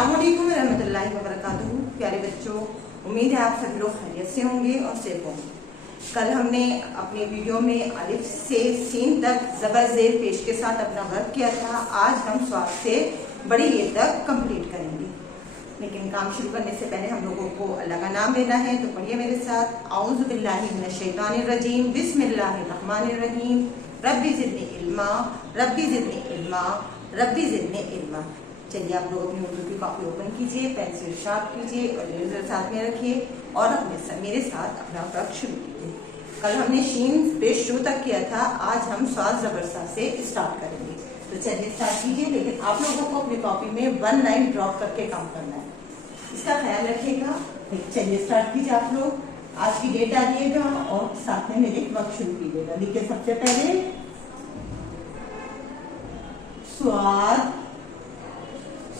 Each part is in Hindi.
अस्सलाम वालेकुम रहमतुल्लाहि व बरकातुहू। प्यारे बच्चों, उम्मीद है आप सभी लोग खैरियत से होंगे और सेफ होंगे। कल हमने अपने वीडियो में अलिफ से सीन तक ज़बर ज़ेर पेश के साथ अपना वर्क किया था। आज हम स्वाद से बड़ी ये तक कंप्लीट करेंगे, लेकिन काम शुरू करने से पहले हम लोगों को अल्लाह का नाम लेना है। तो पढ़िए मेरे साथ, औज़ु बिल्लाहि मिनश शैतानिर रजीम, बिस्मिल्लाहिर रहमानिर रहीम, रब्बी ज़िदनी इल्मा, रब्बी ज़िदनी इल्मा, रब्बी ज़िदनी इल्मा। चलिए आप लोग अपनी उर्दू की कॉपी ओपन कीजिए, पेंसिल शार्प कीजिए और इरेज़र साथ में रखिए और मेरे साथ अपना वर्क शुरू कीजिए। कल हमने शीन पेश शुरू तक किया था, आज हम स्वाद ज़बर सा से स्टार्ट करेंगे। तो चलिए स्टार्ट कीजिए, लेकिन आप लोगों को अपनी कॉपी में 1 लाइन ड्रॉप करके काम करना है, इसका ख्याल रखिएगा। चलिए स्टार्ट कीजिए। आप लोग आज की डेट डालिएगा और साथ में मेरे वर्क शुरू कीजिएगा। लिखिए सबसे पहले स्वाद,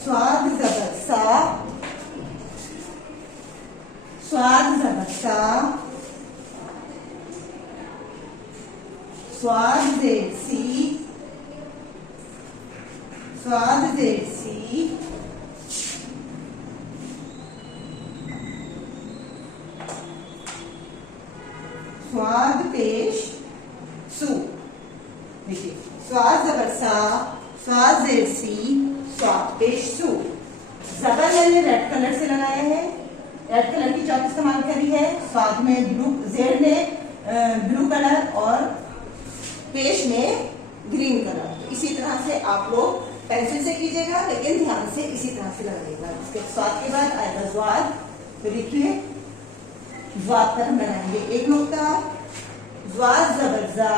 स्वाद ज़बर सा, स्वाद ज़बर सा, स्वाद ज़ेर सी, स्वाद ज़ेर सी, स्वाद पेश सू। देखिए स्वाद ज़बर सा, स्वाद ज़ेर सी, स्वाद पेश सू। ज़बर मैंने रेड कलर से लगाया है, रेड कलर की चौक इस्तेमाल करी है। स्वाद में ब्लू, ज़ेर में ब्लू कलर और पेश में ग्रीन कलर। तो इसी तरह से आप लोग पेंसिल से कीजिएगा, लेकिन ध्यान से इसी तरह से लगाइएगा। इसके स्वाद के बाद आएगा ज़्वाद। तो लिखिए ज़्वाद पर हम बनाएंगे एक नुक्ता। ज़्वाद ज़बर ज़ा,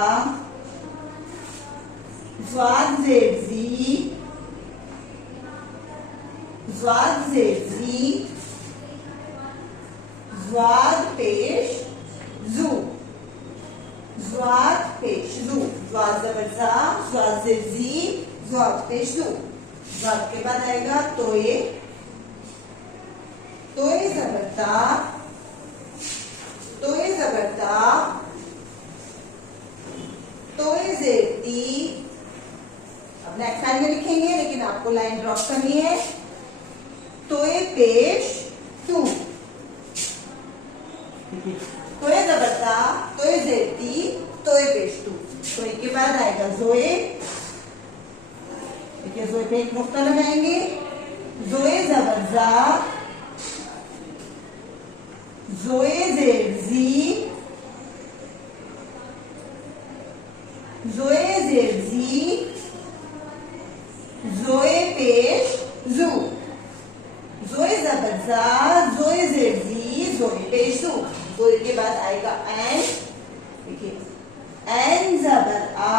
ज़्वाद ज़ेर ज़ी, ज़्वाद ज़ेर ज़ी, ज़्वाद पेश ज़ू, ज़्वाद पेश ज़ू। ज़्वाद ज़बर ज़ा, ज़्वाद ज़ेर ज़ी, ज़्वाद पेश ज़ू। ज़्वाद के बाद आएगा तोए, तोए ज़बर ता, तोए ज़बर ता, तोए ज़ेर ती। अब नेक्स्ट लाइन में लिखेंगे, लेकिन आपको लाइन ड्रॉप करनी है। तोए पेश तू, तोए ज़बर ता, तोए ज़ेर ती, तोए पेश तू। तोए के बाद आएगा ज़ोए। देखिए ज़ोए पे एक नुक्ता लगाएंगे। ज़ोए ज़बर ज़ा, ज़ोए ज़ेर ज़ी, ज़ोए ज़ेर ज़ी, ज़ोए पेश ज़ू। ज़ोए ज़बर ज़ा, ज़ोए ज़ेर ज़ी, ज़ोए पेश ज़ू। ज़ोए के बाद आएगा ऐन। देखिए ऐन ज़बर आ,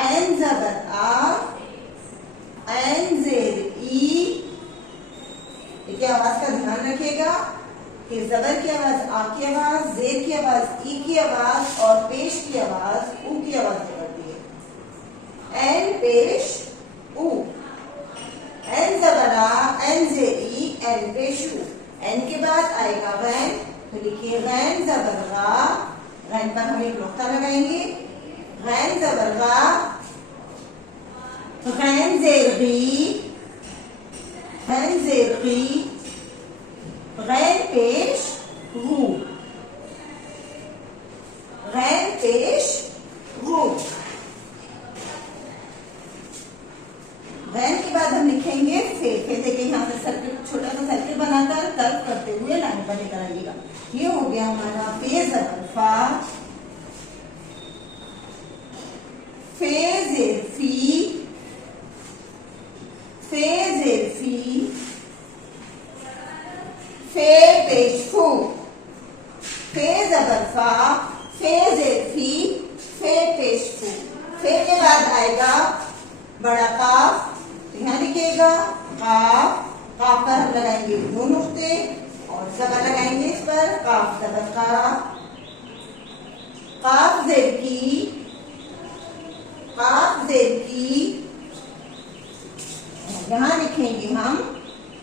ऐन ज़बर आ, ऐन ज़ेर ई। देखिए आवाज का ध्यान रखिएगा कि ज़बर की आवाज आ की आवाज, ज़ेर की आवाज ई की आवाज और पेश की आवाज ऊ की आवाज निकलती है। ऐन पेश ऊ। ऐन ज़बर आ, ऐन ज़ेर ई, ऐन पेश ऊ। ऐन के बाद आएगा गैन। तो लिखिए गैन ज़बर गा। गैन पर हम एक नुक्ता लगाएंगे। गैन ज़बर गा, गैन ज़ेर गी, गैन ज़ेर गी, गैन पेश गू, गैन पेश गू। गैन के बाद हम लिखेंगे फे। फे देखिए यहाँ से सर्किल, छोटा सा सर्किल बनाकर कर्व करते हुए लाइन पर लेकर आइएगा। ये हो गया हमारा फे ज़बर फा, फे ज़ेर फी, फे ज़ेर फी, फे पेश फू। फे ज़बर फा, फे ज़ेर फी, फे पेश फू। फे के बाद आएगा बड़ा काफ। ध्यान रखिएगा, काफ। काफ पर हम लगाएंगे 2 नुक्ते और ज़बर लगाएंगे इस पर। काफ ज़बर का, काफ ज़ेर की, काफ ज़ेर की। यहाँ लिखेंगे हम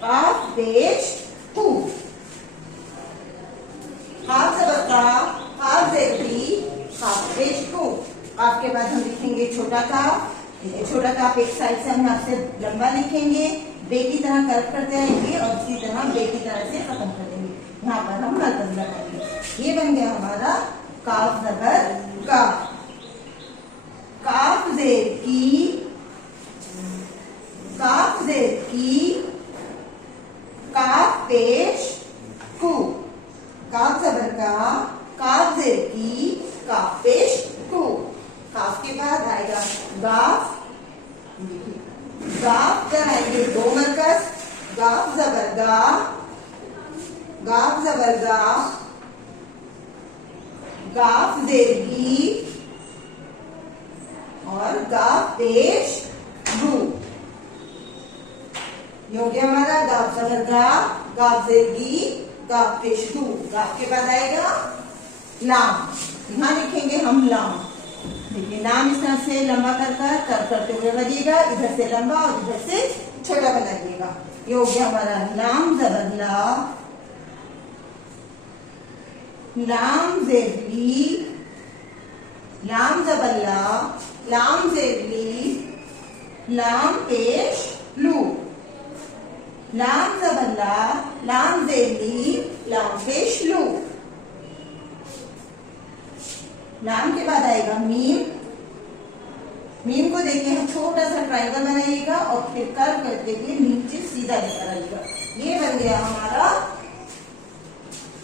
काफ पेश कू। काफ ज़बर का, काफ ज़ेर की, काफ पेश कू। काफ के बाद हम लिखेंगे छोटा काफ। देखिए छोटा काफ एक साइड से हम यहाँ से लंबा लिखेंगे, बे की तरह कर्व करते आएंगे और इसी तरह बे की तरह से खत्म कर देंगे। यहाँ पर हम मरकज लगाएंगे। ये बन गया हमारा काफ जबर का। काफ जेर की, काफ जेर की, काफ पेश कू, काफ जबर का, काफ जेर की, काफ पेश कू। काफ के बाद आएगा गाफ, गाफ कराएंगे दो मरकज, गाफ जबर गा, गाफ जबर गा, गाफ जेर की और गाफ पेश गू। ये हो गया हमारा गाफ जबर गा, गाफ जेर की, गाफ पेश गू। गाफ के बाद आएगा लाम, यहां लिखेंगे हम लाम। देखिए लाम इस तरह से लंबा कर करते हुए बनिएगा, इधर से लंबा और इधर से छोटा बनाइएगा। ये हो गया हमारा लाम जबर ला, लाम जेर ली, लाम जबर ला, लाम जेर ली, लाम पेश लू, लाम जबर ला, लाम जेर ली, लाम पेश लू। लाम के बाद आएगा मीम। मीम को देखिए हम छोटा सा ट्रायंगल बनाइएगा और फिर कर्व करते हुए नीचे सीधा लेकर आइएगा। ये बन गया हमारा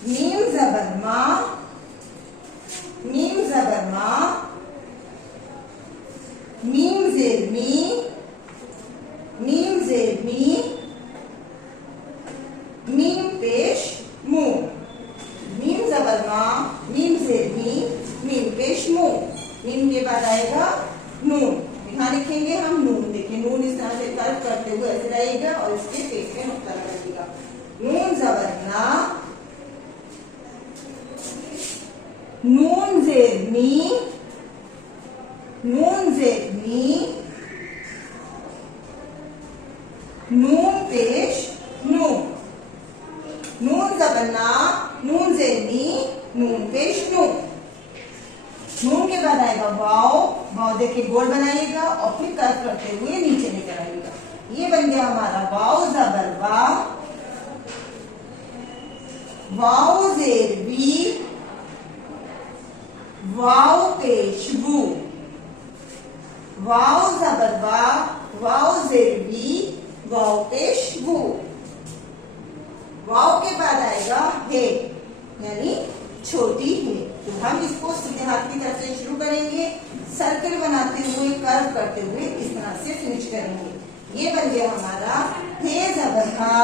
मीम जबर मा, मीम जबर मा, मीम जेर मी, मीम जेर मी, मीम पेश मू, मीम जबर मा, मीम जेर मी, मीम पेश मू। मीम के बाद आएगा नून, यहाँ लिखेंगे हम नून। देखिए नून इस तरह से कर्व करते हुए ऐसे रहेगा और इसके पेट पे नुक्ता लगाइएगा। नून जबर ना, नून जेर नी, नून जेर नी, नून पेश नू, नून जबर ना, नून जेर नी, नून पेश नू। नून के बाद आएगा वाव, वाव देखिए गोल बनाइएगा और फिर कर्व करते हुए नीचे लेकर आइएगा। ये बन गया हमारा वाव जबर वा, वाव जेर वी, वाव पेश वू, वाव जबर वा, वाव जेर वी, वाव पेश वू। वाव के बाद आएगा हे, यानी छोटी है। तो हम इसको सीधे हाथ की तरफ से शुरू करेंगे, सर्कल बनाते हुए कर्व करते हुए इस तरह से फिनिश करेंगे। ये बन गया हमारा हे जबर हा,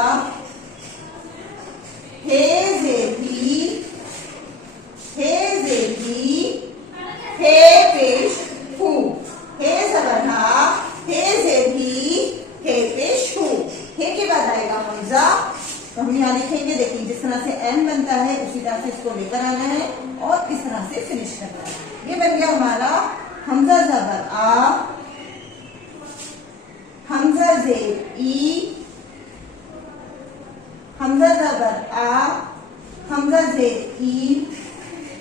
हे जेर ही, हे जेर ही, हे पेश हू, हे जबर हा, हे जेर ही, हे पेश हू। हे के बाद आएगा हमजा, तो हम यहाँ लिखेंगे। देखिए जिस तरह से एन बनता है उसी तरह से इसको लेकर आना है और इस तरह से फिनिश करना है। ये बन गया हमारा हमजा जबर आ, हमजा जेर ई, हमजा जबर आ, हमजा जेर ई,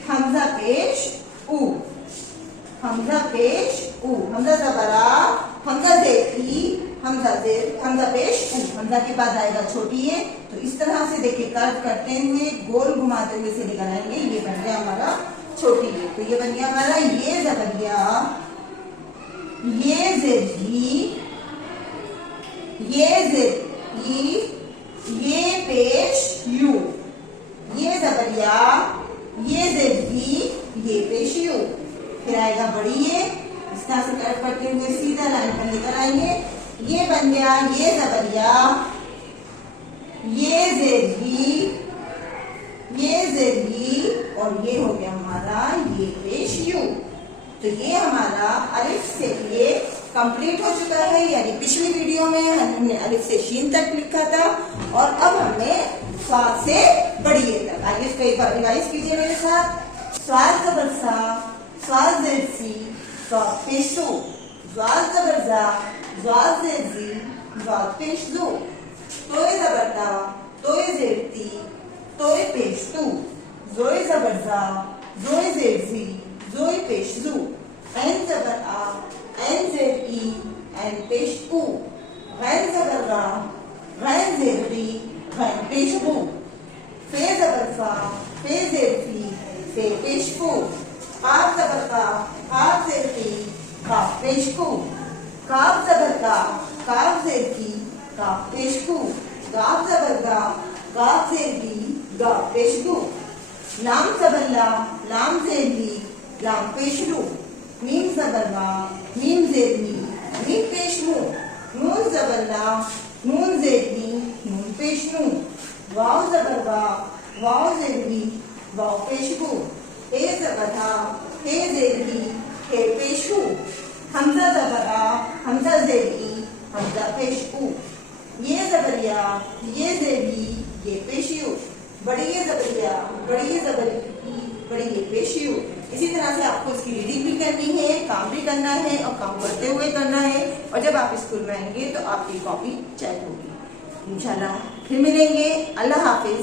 हमजा पेश ऊ, हमजा पेश ऊ, हमजा जबर आ, हमजा जेर ई, हमजा जेर, हमजा पेश ऊ। हमजा के बाद आएगा छोटी है, तो इस तरह से देखिए कर्व करते हुए गोल घुमाते हुए से निकल आएंगे। ये बन गया हमारा छोटी है। तो ये बन गया हमारा ये जबरिया, ये जेर ही, ये जेर ई, ये पेश यू, ये जबरिया, ये जेर ही, ये पेश यू। फिर आएगा बड़ी है, इस तरह से कर्व करते हुए सीधा लाइन पर लेकर आएंगे। ये बन गया ये जबरिया, ये जेर ही, ये जेर ही और ये हो गया हमारा ये पेश यू। तो ये हमारा अलिफ से ये कंप्लीट हो चुका है। यानी पिछली वीडियो में हमने अलिफ से शीन तक लिखा था और अब हमने स्वाद से बड़ी ए तक। आइए इसको एक बार रिवाइज कीजिए मेरे साथ। स्वाद जबर सा, स्वाद जेर सी, स्वाद पेश सू, स्वाद जबर जा, स्वाद जेर जी, स्वाद पेश दू, तोए जबर ता, तोए जेर ती, तोए पेश तू, जोए जबर जा, जोए जेर जी, जोए पेश दू, ऐन जबर आ, एन जेड ई एन पेश ऊ, गैन जबर गा, गैन जेड री, गैन पेश बू, फे जबर फा, फे जेड फी, फे पेश फू, काफ जबर का, काफ जेड फी, काफ पेश कू, काफ जबर का, काफ जेड फी, काफ पेश कू, गाफ जबर गा, गाफ जेड बी, गाफ पेश गू, लाम जबर ला, लाम जेड ली, लाम पेश लू, मीम जबर मा, मीम जेड ली, मीम पेश मू, नून जबर ला, नून जेड ली, नून पेश नू, वाव जबर वा, वाव जेड ली, वाव पेश गू, हे जबर हा, हे जेड ली, हे पेश हू, हमजा जबर आ, हमजा जेड ली, हमजा पेश ऊ, ये जबरिया, ये जेड ली, ये पेश यू, बड़ी ये जबरिया, बड़ी ये जबरी, बड़ी ये पेश यू। इसी तरह से आपको इसकी रीडिंग भी करनी है, काम भी करना है और काम करते हुए करना है। और जब आप स्कूल में आएंगे तो आपकी कॉपी चेक होगी। इंशाल्लाह फिर मिलेंगे। अल्लाह हाफिज।